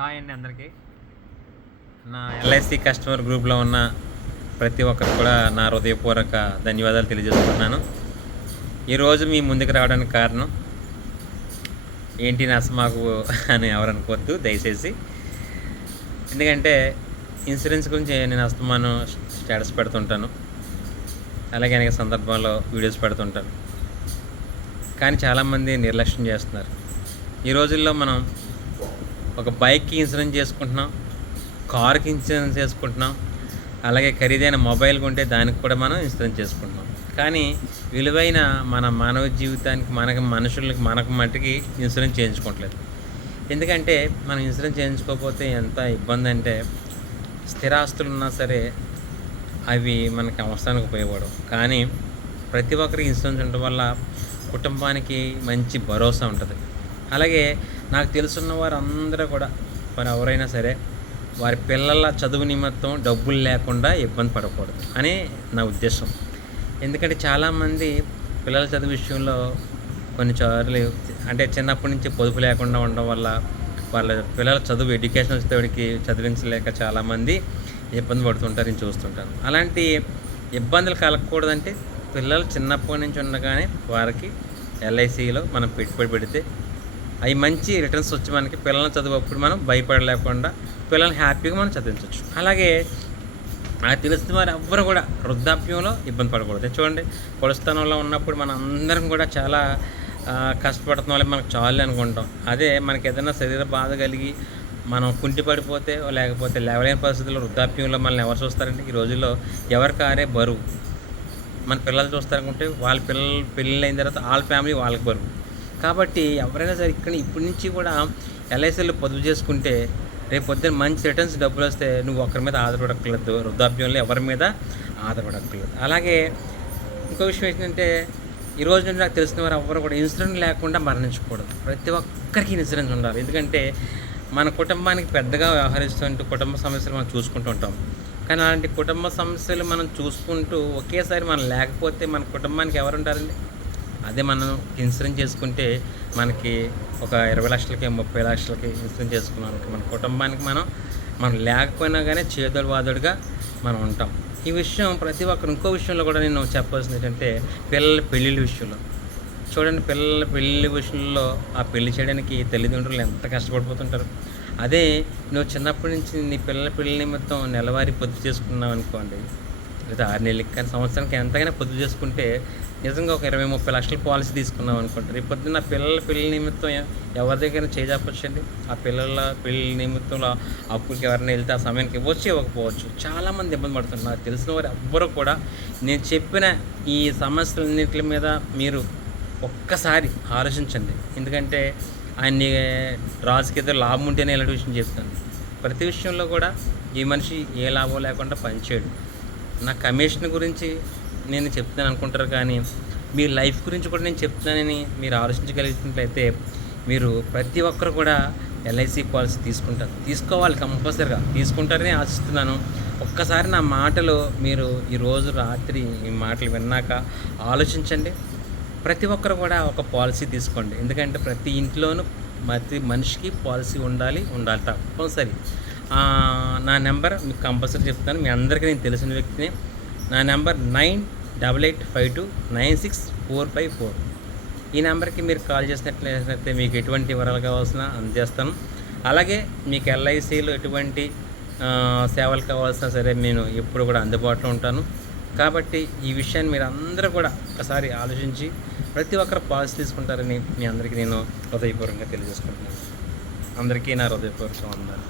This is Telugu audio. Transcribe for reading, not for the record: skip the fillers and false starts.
హాయ్ అండి అందరికీ. నా ఎల్ఐసి కస్టమర్ గ్రూప్లో ఉన్న ప్రతి ఒక్కరికి కూడా నా హృదయపూర్వక ధన్యవాదాలు తెలియజేస్తున్నాను. ఈరోజు మీ ముందుకు రావడానికి కారణం ఏంటి నసమాకు అని ఎవరు అనుకోవద్దు దయచేసి. ఎందుకంటే ఇన్సూరెన్స్ గురించి నేను అస్తమానం స్టేటస్ పెడుతుంటాను, అలాగే అనేక సందర్భాల్లో వీడియోస్ పెడుతుంటాను. కానీ చాలామంది నిర్లక్ష్యం చేస్తున్నారు. ఈ రోజుల్లో మనం ఒక బైక్కి ఇన్సూరెన్స్ చేసుకుంటున్నాం, కార్కి ఇన్సూరెన్స్ చేసుకుంటున్నాం, అలాగే ఖరీదైన మొబైల్ కొంటే దానికి కూడా మనం ఇన్సూరెన్స్ చేసుకుంటున్నాం. కానీ విలువైన మన మానవ జీవితానికి మనకు మట్టికి ఇన్సూరెన్స్ చేయించుకోవట్లేదు. ఎందుకంటే మనం ఇన్సూరెన్స్ చేయించుకోకపోతే ఎంత ఇబ్బంది అంటే, స్థిరాస్తులు ఉన్నా సరే అవి మనకి అవసరానికి ఉపయోగపడవు. కానీ ప్రతి ఒక్కరికి ఇన్సూరెన్స్ ఉండడం వల్ల కుటుంబానికి మంచి భరోసా ఉంటుంది. అలాగే నాకు తెలుసున్న వారు అందరూ కూడా మరి ఎవరైనా సరే వారి పిల్లల చదువు నిమిత్తం డబ్బులు లేకుండా ఇబ్బంది పడకూడదు అని నా ఉద్దేశం. ఎందుకంటే చాలామంది పిల్లల చదువు విషయంలో కొన్నిసార్లు అంటే చిన్నప్పటి నుంచి పొదుపు లేకుండా ఉండడం వల్ల వాళ్ళ పిల్లల చదువు ఎడ్యుకేషన్ వచ్చేవాడికి చదివించలేక చాలామంది ఇబ్బంది పడుతుంటారు, నేను చూస్తుంటాను. అలాంటి ఇబ్బందులు కలగకూడదంటే పిల్లలు చిన్నప్పటి నుంచి ఉండగానే వారికి ఎల్ఐసిలో మనం పెట్టుబడి పెడితే అవి మంచి రిటర్న్స్ వచ్చి మనకి పిల్లల్ని చదివేప్పుడు మనం భయపడలేకుండా పిల్లల్ని హ్యాపీగా మనం చదివించవచ్చు. అలాగే నాకు తెలిసిన వారు ఎవ్వరు కూడా వృద్ధాప్యంలో ఇబ్బంది పడకూడదు. చూడండి, పొలస్థానంలో ఉన్నప్పుడు మన అందరం కూడా చాలా కష్టపడుతున్న వాళ్ళకి మనకు చాలు అనుకుంటాం. అదే మనకి ఏదైనా శరీర బాధ కలిగి మనం కుంటి పడిపోతే లేకపోతే లేవలేని పరిస్థితుల్లో వృద్ధాప్యంలో మనల్ని ఎవరు చూస్తారంటే ఈ రోజుల్లో ఎవరికారే బరువు. మన పిల్లలు చూస్తారనుకుంటే వాళ్ళ పెళ్ళి అయిన తర్వాత వాళ్ళ ఫ్యామిలీ వాళ్ళకి బరువు. కాబట్టి ఎవరైనా సరే ఇప్పటి నుంచి కూడా ఎల్ఐసీలో పొదుపు చేసుకుంటే రేపు పొద్దున్న మంచి రిటర్న్స్ డబ్బులు వస్తే నువ్వు ఒకరి మీద ఆధారపడక్కర్లేదు, వృద్ధాప్యంలో ఎవరి మీద ఆధారపడక్కర్లేదు. అలాగే ఇంకో విషయం ఏంటంటే ఈరోజు నుండి నాకు తెలిసిన వారు ఎవరు కూడా ఇన్సూరెన్స్ లేకుండా మరణించకూడదు. ప్రతి ఒక్కరికి ఇన్సూరెన్స్ ఉండాలి. ఎందుకంటే మన కుటుంబానికి పెద్దగా వ్యవహరిస్తుంటూ కుటుంబ సమస్యలు మనం చూసుకుంటూ ఉంటాం. కానీ అలాంటి కుటుంబ సమస్యలు మనం చూసుకుంటూ ఒకేసారి మనం లేకపోతే మన కుటుంబానికి ఎవరు ఉంటారండి? అదే మనం ఇన్సూరెన్స్ చేసుకుంటే మనకి ఒక 20 లక్షలకి 30 లక్షలకి ఇన్సూరెన్స్ చేసుకున్నాం మన కుటుంబానికి మనం లేకపోయినా కానీ చేదోడు వాదోడుగా మనం ఉంటాం. ఈ విషయం ప్రతి ఒక్కరు. ఇంకో విషయంలో కూడా నేను చెప్పాల్సింది ఏంటంటే పిల్లల పెళ్ళిళ్ళ విషయంలో చూడండి, పిల్లల పెళ్ళి విషయంలో ఆ పెళ్లి చేయడానికి తల్లిదండ్రులు ఎంత కష్టపడిపోతుంటారు. అదే నువ్వు చిన్నప్పటి నుంచి నీ పిల్లల పెళ్లి నిమిత్తం నెలవారీ పొదుపు చేసుకున్నావు అనుకోండి, లేదా 6 నెలలకి కానీ సంవత్సరానికి ఎంతైనా పొదుపు చేసుకుంటే నిజంగా ఒక 20-30 లక్షల పాలసీ తీసుకున్నాం అనుకుంటారు. రేపు పొద్దున్న పిల్లల పెళ్లి నిమిత్తం ఎవరి దగ్గర చేయజాపొచ్చండి. ఆ పిల్లల పెళ్లి నిమిత్తంలో అప్పుకి ఎవరైనా వెళ్తే ఆ సమయానికి ఇవ్వకపోవచ్చు. చాలామంది ఇబ్బంది పడుతున్నారు. నాకు తెలిసిన వారు ఎవ్వరూ కూడా నేను చెప్పిన ఈ సమస్యలన్నింటి మీద మీరు ఒక్కసారి ఆలోచించండి. ఎందుకంటే ఆయన్ని రాజుకి ఏదో లాభం ఉంటేనే ఇలాంటి విషయం చెప్తాను. ప్రతి విషయంలో కూడా ఈ మనిషి ఏ లాభం లేకుండా పనిచేయడు. నా కమిషన్ గురించి నేను చెప్తాను అనుకుంటారు, కానీ మీ లైఫ్ గురించి కూడా నేను చెప్తున్నానని మీరు ఆలోచించగలిగినట్లయితే మీరు ప్రతి ఒక్కరు కూడా ఎల్ఐసి పాలసీ తీసుకోవాలి, కంపల్సరీగా తీసుకుంటారని ఆశిస్తున్నాను. ఒక్కసారి నా మాటలు మీరు ఈరోజు రాత్రి ఈ మాటలు విన్నాక ఆలోచించండి. ప్రతి ఒక్కరు కూడా ఒక పాలసీ తీసుకోండి. ఎందుకంటే ప్రతి ఇంట్లోనూ ప్రతి మనిషికి పాలసీ ఉండాలి తప్పనిసరి. నా నెంబర్ మీకు కంపల్సరీ చెప్తాను. మీ అందరికీ నేను తెలిసిన వ్యక్తిని. నా నెంబర్ 9885296454. ఈ నెంబర్కి మీరు కాల్ చేసినట్లయితే మీకు ఎటువంటి వివరాలు కావాల్సిన అందజేస్తాను. అలాగే మీకు ఎల్ఐసిలో ఎటువంటి సేవలు కావాల్సినా సరే నేను ఎప్పుడు కూడా అందుబాటులో ఉంటాను. కాబట్టి ఈ విషయాన్ని మీరు అందరూ కూడా ఒకసారి ఆలోచించి ప్రతి ఒక్కరు పాలసీ తీసుకుంటారని మీ అందరికీ నేను హృదయపూర్వకంగా తెలియజేసుకుంటున్నాను. అందరికీ నా హృదయపూర్వక వందనాలు.